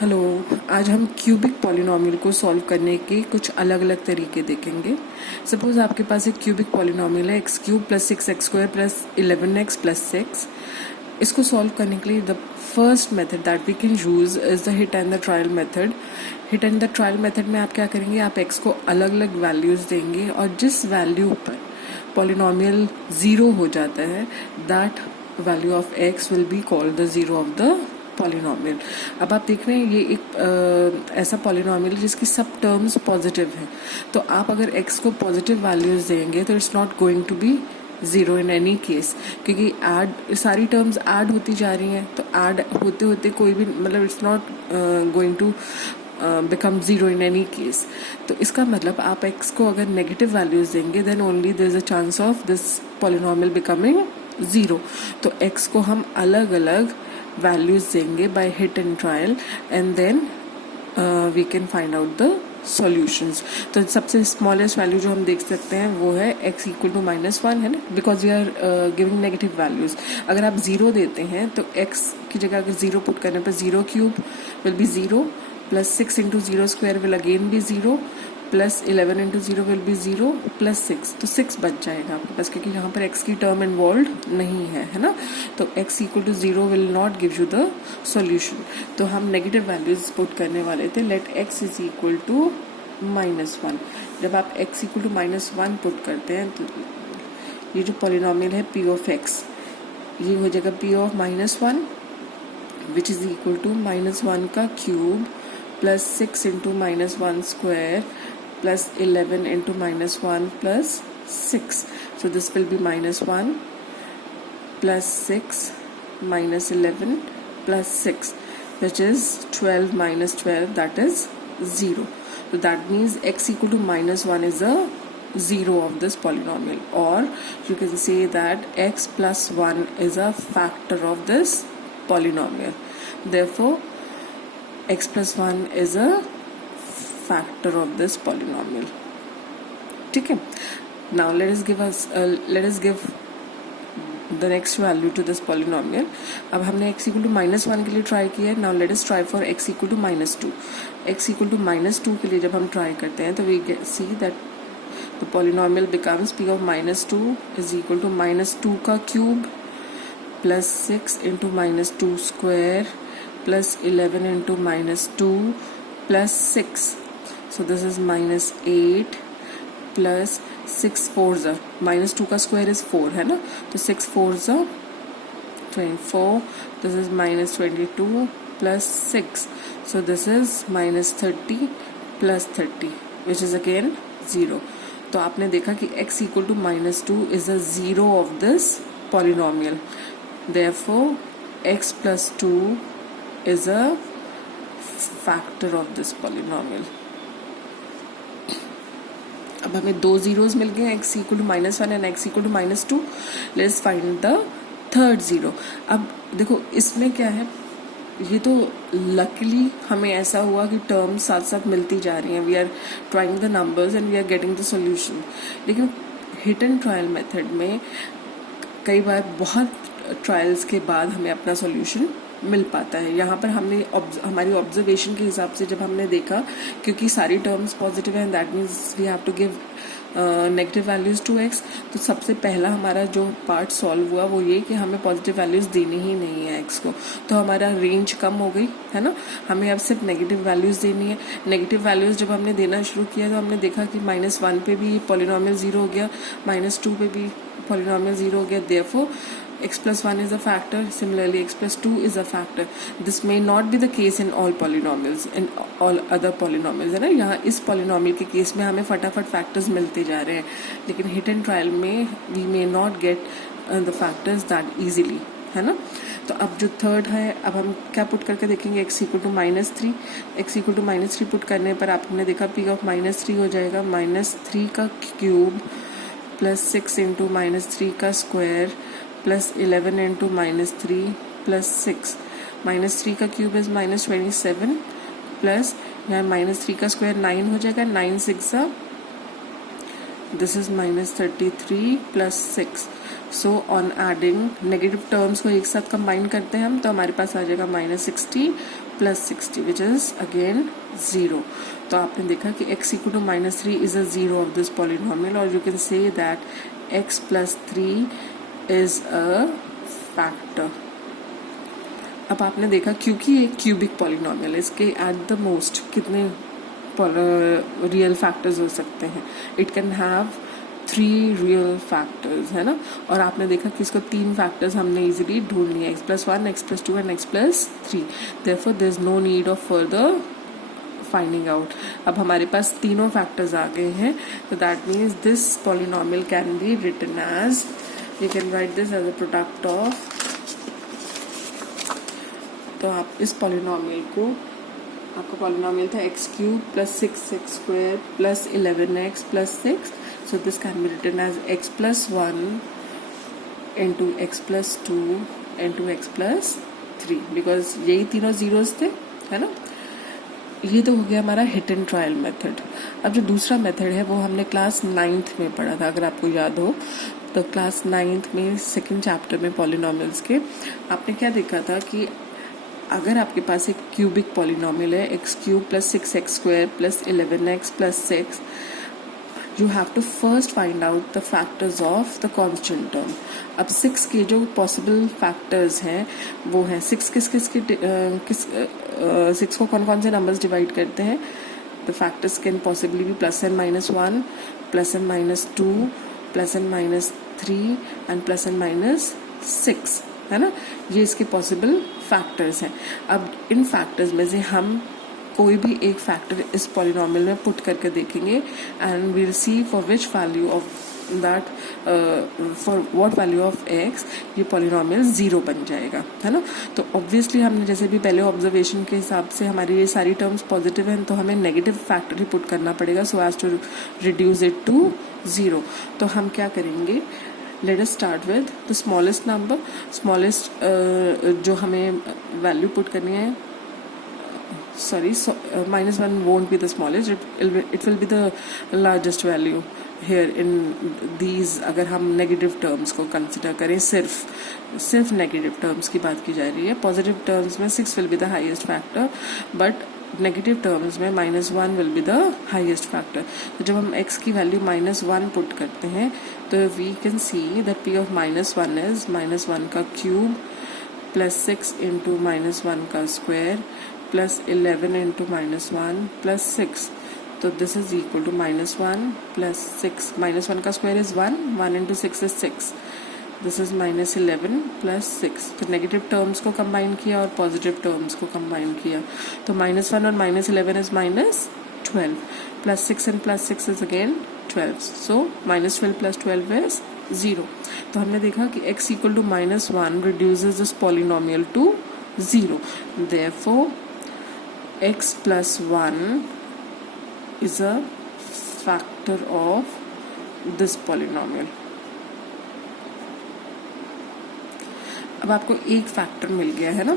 Hello. आज हम cubic polynomial को सॉल्व करने के कुछ अलग अलग तरीके देखेंगे। सपोज आपके पास एक क्यूबिक पॉलिनॉमियल है x cube plus 6x² plus 11x plus 6। इसको सॉल्व करने के लिए the first method that we can use is the hit and the trial method. Hit and the trial method में आप क्या करेंगे, आप एक्स को अलग अलग वैल्यूज देंगे और जिस वैल्यू पर पॉलिनॉमियल जीरो हो जाता है that value of x will be called the zero of the polynomial. अब आप देख रहे हैं ये एक ऐसा पॉलिनॉमियल है जिसकी सब टर्म्स पॉजिटिव हैं, तो आप अगर x को पॉजिटिव वैल्यूज देंगे तो it's not going to be zero in any case, क्योंकि ऐड सारी टर्म्स ऐड होती जा रही हैं, तो ऐड होते होते कोई भी मतलब it's not going to become zero in any case. तो इसका मतलब आप x को अगर नेगेटिव वैल्यूज देंगे then only there is a chance of this polynomial becoming zero. तो x को हम अलग अलग वैल्यूज देंगे by hit and trial and then we can find out the solutions. तो सबसे स्मॉलेस्ट वैल्यू जो हम देख सकते हैं वो है x इक्वल टू -1 है ना, because we are giving negative values. अगर आप जीरो देते हैं तो x की जगह अगर जीरो पुट करने पर zero cube will be zero plus 6 into zero square will again be zero plus 11 into zero will be zero plus 6, तो 6 बच जाएगा आपके पास क्योंकि यहाँ पर x की टर्म इन्वॉल्व नहीं है ना। तो x equal to zero will not give you the solution. तो हम नेगेटिव वैल्यूज पुट करने वाले थे, let x is equal to -1। जब आप x इक्वल टू -1 पुट करते हैं तो ये जो पॉलिनॉमियल है p ऑफ x ये हो जाएगा p of -1 which is equal to -1 का cube plus 6 into -1 square plus 11 into -1 plus 6. So this will be -1 plus 6 minus 11 plus 6, which is 12 minus 12, that is 0. So that means x equal to -1 is a zero of this polynomial, or you can say that x plus 1 is a factor of this polynomial. Therefore x plus 1 is a factor of this polynomial. ठीक है, now let us give the next value to this polynomial. अब हमने x equal to -1 के लिए try किया है, now let us try for x equal to -2. x equal to -2 के लिए जब हम ट्राई करते हैं तो we see that the polynomial becomes p of -2 is equal to -2 का cube plus 6 into -2 square plus 11 into -2 plus 6. So this is -8 plus 6 4s are -2 का square is 4 है ना, तो 6 4s are 24. This is -22 plus 6. So this is -30 plus 30 which is again 0. तो आपने देखा कि x equal to -2 is a zero of this polynomial. Therefore x plus 2 is a factor of this polynomial. अब हमें दो जीरोस मिल गए, x equal to -1 and x equal to -2. Let's find the third zero. अब देखो इसमें क्या है, ये तो लकीली हमें ऐसा हुआ कि टर्म्स साथ साथ मिलती जा रही हैं, we are trying the numbers and we are getting the solution. लेकिन हिट एंड ट्रायल मेथड में कई बार बहुत ट्रायल्स के बाद हमें अपना सॉल्यूशन मिल पाता है. यहाँ पर हमने हमारी ऑब्जर्वेशन के हिसाब से जब हमने देखा, क्योंकि सारी टर्म्स पॉजिटिव हैं that means we have to give negative values to x, तो सबसे पहला हमारा जो पार्ट सॉल्व हुआ वो ये कि हमें पॉजिटिव वैल्यूज देनी ही नहीं है एक्स को, तो हमारा रेंज कम हो गई है ना. हमें अब सिर्फ नेगेटिव वैल्यूज देनी है. नेगेटिव वैल्यूज जब हमने देना शुरू किया तो हमने देखा कि -1 पे भी पॉलिनॉमियल जीरो हो गया, -2 पे भी पॉलिनॉमियल जीरो हो गया. Therefore x plus 1 is a factor. Similarly, x plus 2 is a factor. This may not be the case in all polynomials, in all other polynomials, है ना. यहाँ इस polynomial के केस में हमें फटाफट factors मिलते जा रहे हैं, लेकिन hit and trial में we may not get the factors that easily, है ना. तो अब जो थर्ड है, अब हम क्या पुट करके देखेंगे, x equal to -3. x equal to -3 put करने पर आपने देखा p ऑफ -3 हो जाएगा -3 का क्यूब प्लस 6 इंटू -3 का स्क्वायर प्लस 11 इंटू -3 प्लस 6. -3 का क्यूब इज -27 प्लस यहाँ -3 का स्क्वायर 9 हो जाएगा, 9 6 this is -33 plus 6. So on adding negative terms को एक साथ कंबाइन करते हैं हम, तो हमारे पास आ जाएगा -60 प्लस 60 विच इज अगेन 0. तो आपने देखा कि x equal to -3 is a zero of this polynomial, और you can say that x plus 3 is a factor. अब आपने देखा क्योंकि एक क्यूबिक पॉलिनोमियल है, इसके एट द मोस्ट कितने रियल फैक्टर्स हो सकते हैं. It can have 3 real factors, है ना. और आपने देखा कि इसको 3 फैक्टर्स हमने इजीली ढूंढ लिए, x+1, x+2 and x+3. Therefore there is no need of further finding out. अब हमारे पास तीनों फैक्टर्स आ गए हैं, तो that means this polynomial can be written as, you can write this as a product of. तो आप इस पॉलिनोमियल को, आपका पॉलिनोमियल था x³ plus 6x² plus 11x plus 6. So this can be written as x+1 into x+2 into x+3, because यही तीनों zeros थे, है ना. ये तो हो गया हमारा हिट एंड ट्रायल मेथड. अब जो दूसरा मेथड है वो हमने क्लास 9th में पढ़ा था, अगर आपको याद हो. तो क्लास 9th में सेकंड चैप्टर में पॉलिनोमियल्स के आपने क्या देखा था कि अगर आपके पास एक क्यूबिक पॉलिनोमियल है x³ plus 6x² plus 11x plus 6, you have to first find out the factors of the constant term. अब 6 के जो पॉसिबल फैक्टर्स हैं वो हैं 6 6 को कौन कौन से नंबर्स डिवाइड करते हैं. The factors can possibly be +n-1, +n-2, +n-3 and +n-6, है ना. ये इसके पॉसिबल फैक्टर्स हैं. अब इन फैक्टर्स में से हम कोई भी एक फैक्टर इस पॉलिनोमियल में पुट करके देखेंगे and we will see for which value of that, for what value of x ये पॉलिनोमियल 0 बन जाएगा, है ना. तो ऑब्वियसली हमने जैसे भी पहले ऑब्जर्वेशन के हिसाब से हमारी ये सारी टर्म्स पॉजिटिव हैं, तो हमें नेगेटिव फैक्टर ही पुट करना पड़ेगा so as to reduce it to 0. तो हम क्या करेंगे, let us start with the smallest number. Smallest जो हमें वैल्यू पुट करनी है, sorry, so -1 won't be the smallest, it will be the largest value here in these. अगर हम नेगेटिव टर्म्स को कंसिडर करें, सिर्फ नेगेटिव टर्म्स की बात की जा रही है. पॉजिटिव टर्म्स में 6 will be the highest factor, but negative terms में -1 will be the highest factor. तो जब हम x की वैल्यू -1 पुट करते हैं तो we can see that p of -1 is -1 का क्यूब प्लस 6 इंटू -1 का स्क्वायर प्लस 11 इंटू -1 प्लस 6. तो this is equal to -1 plus 6. -1 का स्क्वायर इज 1, 1 इंटू 6 इज 6. This is -11 plus 6. तो नेगेटिव टर्म्स को कंबाइन किया और पॉजिटिव टर्म्स को कंबाइन किया, तो -1 और -11 is -12 plus 6 and plus 6 is again 12. So -12 plus 12 is 0. तो हमने देखा कि x equal to -1 reduces this polynomial to 0. Therefore, x plus 1 is a factor of this polynomial. अब आपको एक फैक्टर मिल गया है ना,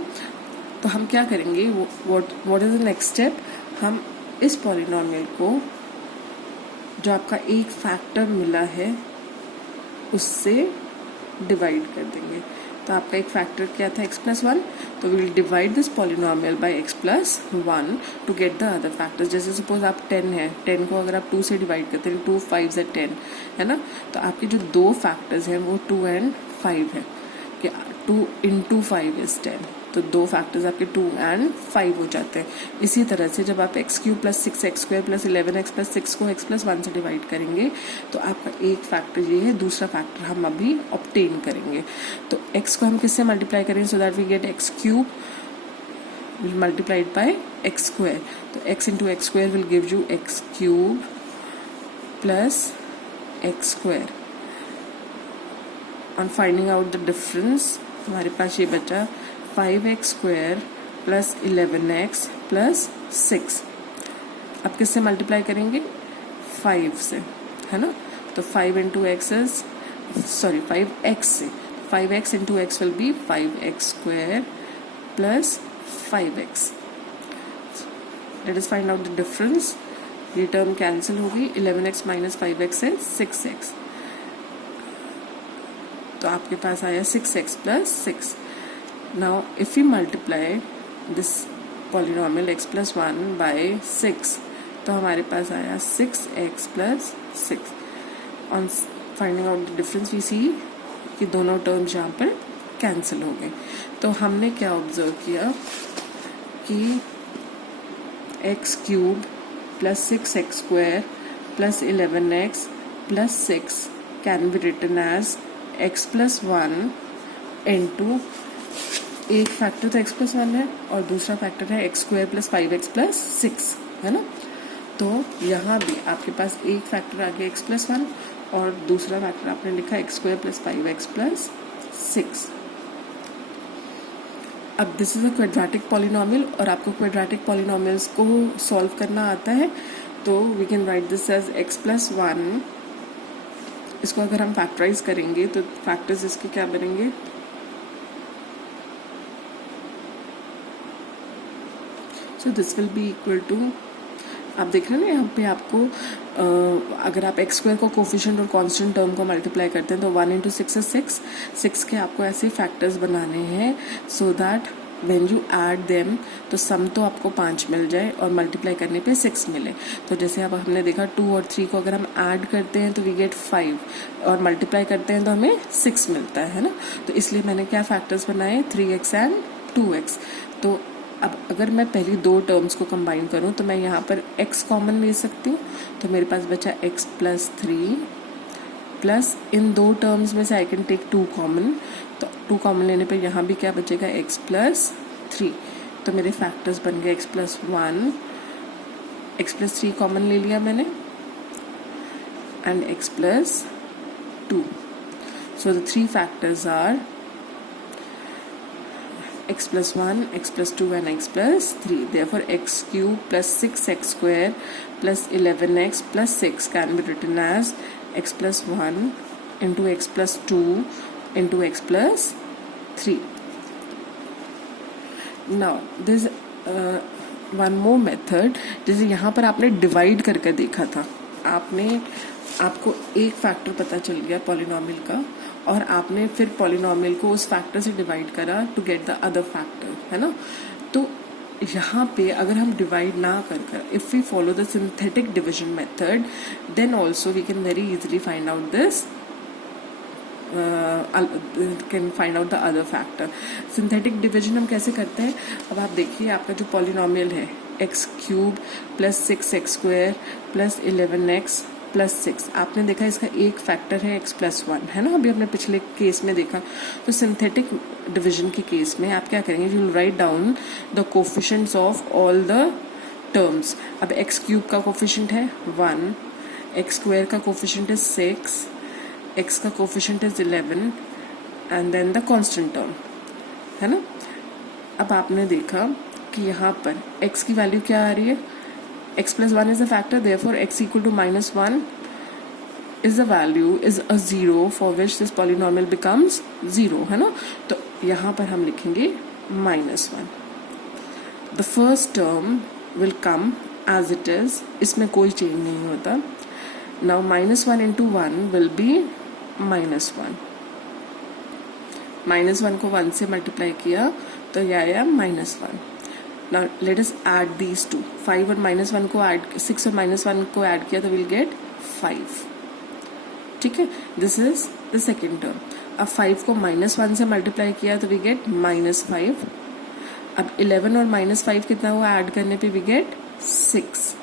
तो हम क्या करेंगे, what is the next step. हम इस पॉलिनोमियल को, जो आपका एक फैक्टर मिला है, उससे डिवाइड कर देंगे. तो आपका एक फैक्टर क्या था, x+1, तो we will divide this polynomial by x+1 to get the other factors. जैसे सपोज आप 10 है, 10 को अगर आप 2 से डिवाइड करते हैं, 2 5 से 10, है ना. तो आपके जो दो फैक्टर्स हैं वो 2 एंड 5 है, कि 2 इंटू 5 इज 10. तो दो फैक्टर्स आपके 2 एंड 5 हो जाते हैं. इसी तरह से जब आप x³ plus 6x² plus 11x plus 6 को x+1 से डिवाइड करेंगे तो आपका एक फैक्टर ये है, दूसरा फैक्टर हम अभी ऑब्टेन करेंगे. तो x को हम किससे मल्टीप्लाई करेंगे, so that we get x³ multiplied by x². तो x into x² will give you x³ plus x². On finding out the difference हमारे पास ये बचा 5x² प्लस 11x प्लस 6. अब किससे मल्टीप्लाई करेंगे, 5 से, है ना. तो 5 into x is, sorry 5x से, 5x into x will be 5x² plus 5x. Let us find out the difference. ये टर्म कैंसिल होगी, 11x माइनस 5x है 6x. तो आपके पास आया 6x plus 6. Now if we multiply this polynomial x plus 1/6, तो हमारे पास आया 6x plus 6। On finding out the difference we see कि दोनों टर्म्स यहाँ पर कैंसिल हो गए। तो हमने क्या ऑब्जर्व किया कि x cube plus 6x square plus 11x plus 6 can be written as x plus 1 into, एक फैक्टर तो x प्लस 1 है और दूसरा फैक्टर है x square plus 5x plus 6, है ना। तो यहाँ भी आपके पास एक फैक्टर आ गया x प्लस 1 और दूसरा फैक्टर आपने लिखा x square plus 5x plus 6। अब this is a quadratic polynomial और आपको क्वाड्रेटिक पॉलिनॉमियल्स को सॉल्व करना आता है, तो we can write this as x plus 1। इसको अगर हम फैक्टराइज करेंगे तो फैक्टर्स इसके क्या बनेंगे, so this will be equal to, आप देख रहे हैं ना यहाँ पे आपको अगर आप एक्स स्क्वायर को कोफिशिएंट और कांस्टेंट टर्म को मल्टीप्लाई करते हैं तो 1 इंटू 6 इज 6 के आपको ऐसे फैक्टर्स बनाने हैं so that when you add them तो सम तो आपको 5 मिल जाए और मल्टीप्लाई करने पे 6 मिले। तो जैसे अब हमने देखा 2 और 3 को अगर हम ऐड करते हैं तो वी गेट 5 और मल्टीप्लाई करते हैं तो हमें 6 मिलता है ना। तो इसलिए मैंने क्या फैक्टर्स बनाए, 3x एंड 2x। तो अब अगर मैं पहली दो टर्म्स को कंबाइन करूं तो मैं यहाँ पर x कॉमन ले सकती हूँ, तो मेरे पास बचा x प्लस 3 प्लस इन दो टर्म्स में से आई कैन टेक 2 कॉमन, तो 2 कॉमन लेने पे यहाँ भी क्या बचेगा x प्लस 3। तो मेरे फैक्टर्स बन गए x plus 1, x plus 3 common ले लिया मैंने and x plus 2। So the 3 factors are x plus 1, x plus 2 and x plus 3. Therefore, x cube plus 6x square plus 11x plus 6 can be written as x plus 1 into x plus 2 into x plus 3. Now, this one more method, जैसे यहाँ पर आपने divide करके देखा था, आपको एक factor पता चल गया पॉलिनॉमियल का और आपने फिर पॉलिनॉमियल को उस फैक्टर से डिवाइड करा to get the other factor, है ना। तो यहाँ पे अगर हम डिवाइड ना कर if we follow the synthetic division method then also we can very easily find out this, can find out the other factor. Synthetic division हम कैसे करते हैं, अब आप देखिए आपका जो पॉलिनॉमियल है x cube plus 6x square plus 11x plus 6, आपने देखा इसका एक फैक्टर है x प्लस 1, है ना। अभी हमने पिछले केस में देखा। तो सिंथेटिक डिविजन के केस में आप क्या करेंगे, you will write down the coefficients of all the terms. अब एक्स क्यूब का कोफिशिएंट है 1, एक्स स्क्वायर का कोफिशिएंट है 6, एक्स का coefficient is 11 and then the constant term, है ना। अब आपने देखा कि यहाँ पर x की वैल्यू क्या आ रही है, x plus 1 is a factor, therefore x equal to minus 1 is the value, is a 0 for which this polynomial becomes 0, है ना। तो यहाँ पर हम लिखेंगे -1। The first term will come as it is, इसमें कोई चेंज नहीं होता। Now -1 into 1 will be -1, -1 को 1 से मल्टीप्लाई किया तो यह आया -1। Now let us add these two, 5 और -1 को ऐड, 6 और -1 को ऐड किया तो विल गेट 5, ठीक है। This is the second term. अब 5 को -1 से मल्टीप्लाई किया तो वी गेट -5। अब 11 और -5 कितना हुआ ऐड करने पे वी गेट 6।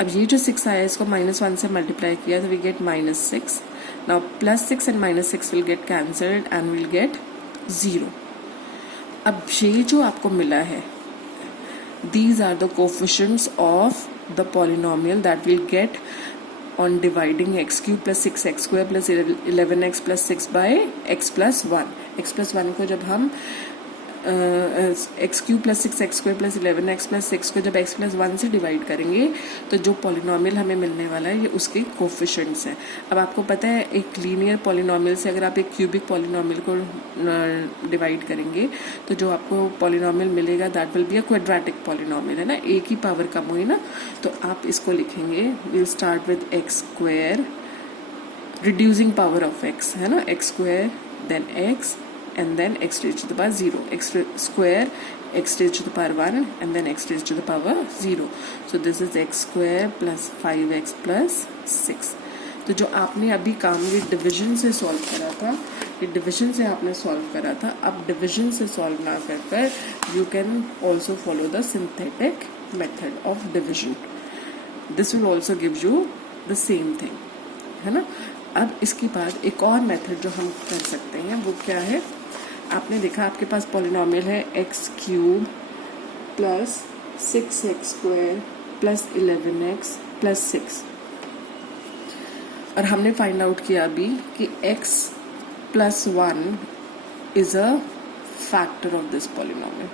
अब ये जो 6 आया इसको -1 से मल्टीप्लाई किया तो we get -6। Now +6 and -6 will get cancelled and will get 0। अब ये जो आपको मिला है, these are the coefficients of the polynomial that we'll get on dividing x cube plus 6x square plus 11x plus 6 by x plus 1. x plus 1 को जब हम x cube plus 6x square plus 11x plus 6 को जब x plus 1 से divide करेंगे तो जो polynomial हमें मिलने वाला है ये उसके कोफिशिएंट्स हैं। अब आपको पता है एक लीनियर पॉलिनॉमियल से अगर आप एक क्यूबिक पॉलिनॉमियल को डिवाइड करेंगे तो जो आपको पॉलिनॉमियल मिलेगा that will be a quadratic polynomial, है ना। एक ही पावर कम हुई ना, तो आप इसको लिखेंगे, will start with x square reducing power of x, है ना, x square then x and then x raised to the power 0, x square x raised to the power 1 and then x raised to the power 0. So this is x square plus 5x plus 6. तो जो आपने अभी काम ये division से solve करा था, ये डिवीजन से आपने सॉल्व करा था, अब डिवीजन से सॉल्व ना कर कर you can also follow the synthetic method of division. This will also give you the same thing, है ना. अब इसके बाद एक और मेथड जो हम कर सकते हैं वो क्या है, आपने देखा आपके पास पॉलिनोमियल है x cube plus 6x square plus 11x plus 6, और हमने फाइंड आउट किया अभी कि x plus 1 is a factor of this polynomial.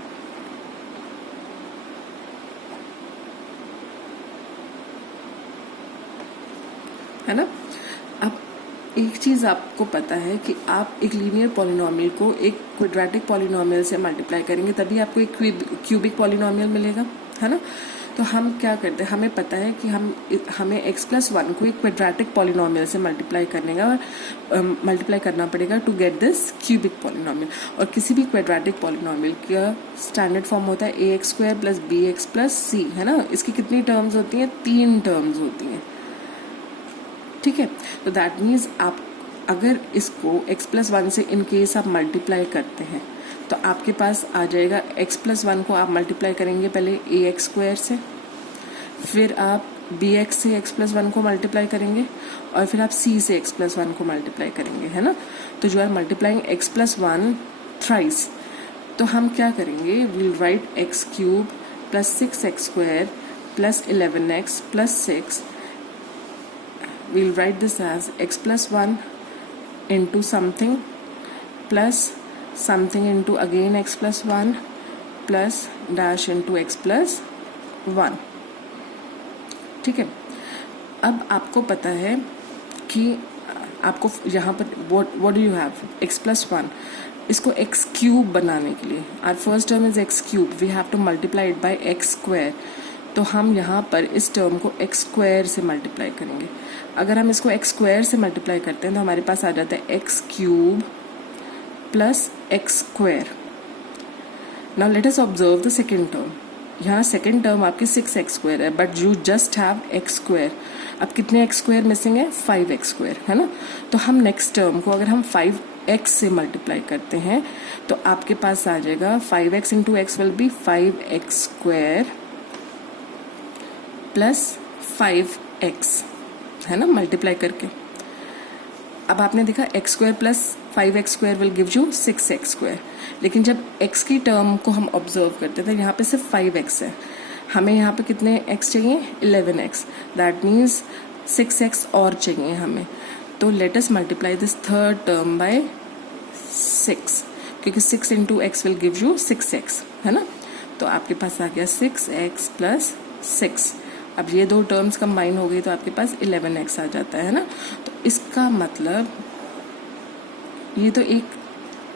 है ना. अब एक चीज आपको पता है कि आप एक लीनियर पॉलिनोमियल को एक क्वाड्रेटिक पॉलिनोमियल से मल्टीप्लाई करेंगे तभी आपको एक क्यूबिक पॉलिनोमियल मिलेगा, है ना. तो हम क्या करते हैं, हमें पता है कि हमें x प्लस 1 को एक क्वाड्रेटिक पॉलिनोमियल से मल्टीप्लाई करना पड़ेगा to get this cubic polynomial. और किसी भी क्वाड्रेटिक पॉलिनोमियल का स्टैंडर्ड फॉर्म होता है ax square plus bx plus c, है ना. इसकी कितनी टर्म्स होती हैं, 3 टर्म्स होती हैं. ठीक है. तो दैट मीन्स आप अगर इसको x प्लस 1 से इन केस आप मल्टीप्लाई करते हैं तो आपके पास आ जाएगा x प्लस 1 को आप मल्टीप्लाई करेंगे पहले ax स्क्वायर से, फिर आप bx से x प्लस 1 को मल्टीप्लाई करेंगे और फिर आप c से x प्लस 1 को मल्टीप्लाई करेंगे, है ना. तो जो are multiplying x plus 1 thrice, तो हम क्या करेंगे, will write x cube plus 6x square plus 11x plus 6. We'll write this as x plus 1 into something plus something into again x plus 1 plus dash into x plus 1. ठीक है. अब आपको पता है कि आपको यहाँ पर what do you have, x plus 1. इसको x क्यूब बनाने के लिए, our first term is x cube, we have to multiply it by x square. तो हम यहाँ पर इस टर्म को x स्क्वायर से मल्टीप्लाई करेंगे. अगर हम इसको x स्क्वायर से मल्टीप्लाई करते हैं तो हमारे पास आ जाता है x cube plus x square. Now let us observe the second term. यहाँ सेकेंड टर्म आपकी 6x स्क्वायर है but you just have x square. अब कितने x स्क्वायर मिसिंग है, 5x स्क्वायर, है ना. तो हम नेक्स्ट टर्म को अगर हम 5x से मल्टीप्लाई करते हैं तो आपके पास आ जाएगा 5x into x will be 5x square plus 5x, है ना, मल्टीप्लाई करके. अब आपने देखा x square plus 5x square will give you 6x square. लेकिन जब x की टर्म को हम ऑब्जर्व करते थे यहाँ पे सिर्फ 5x है, हमें यहाँ पे कितने x चाहिए, 11x. दैट मीन्स 6x और चाहिए हमें. तो let us multiply this third term by 6, क्योंकि 6 into x will give you 6x, है ना. तो आपके पास आ गया 6x प्लस 6. अब ये दो टर्म्स कंबाइन हो गई तो आपके पास 11x आ जाता है ना. तो इसका मतलब ये तो एक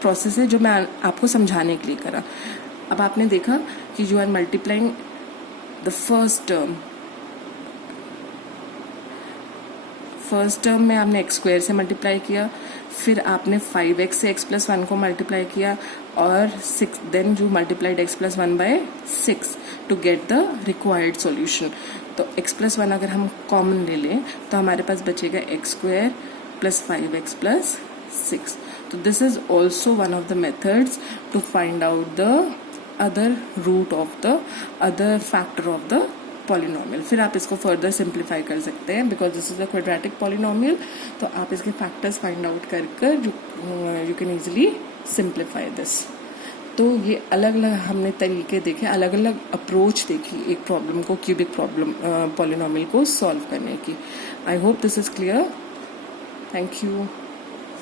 प्रोसेस है जो मैं आपको समझाने के लिए करा. अब आपने देखा कि you are multiplying the first term में आपने x स्क्वायर से मल्टीप्लाई किया, फिर आपने 5x से x प्लस 1 को मल्टीप्लाई किया और 6, then you multiplied x plus 1 by 6 to get the required solution. तो x प्लस 1 अगर हम कॉमन ले लें तो हमारे पास बचेगा x square plus 5x plus 6. तो this is also one of the methods to find out the other root of the other factor of the polynomial. फिर आप इसको फर्दर सिंप्लीफाई कर सकते हैं because this is a quadratic polynomial. तो आप इसके फैक्टर्स फाइंड आउट कर you can easily simplify this. तो ये अलग अलग हमने तरीके देखे, अलग अलग अप्रोच देखी एक प्रॉब्लम को, क्यूबिक प्रॉब्लम पॉलिनोमियल को सॉल्व करने की. I hope this is clear. Thank you.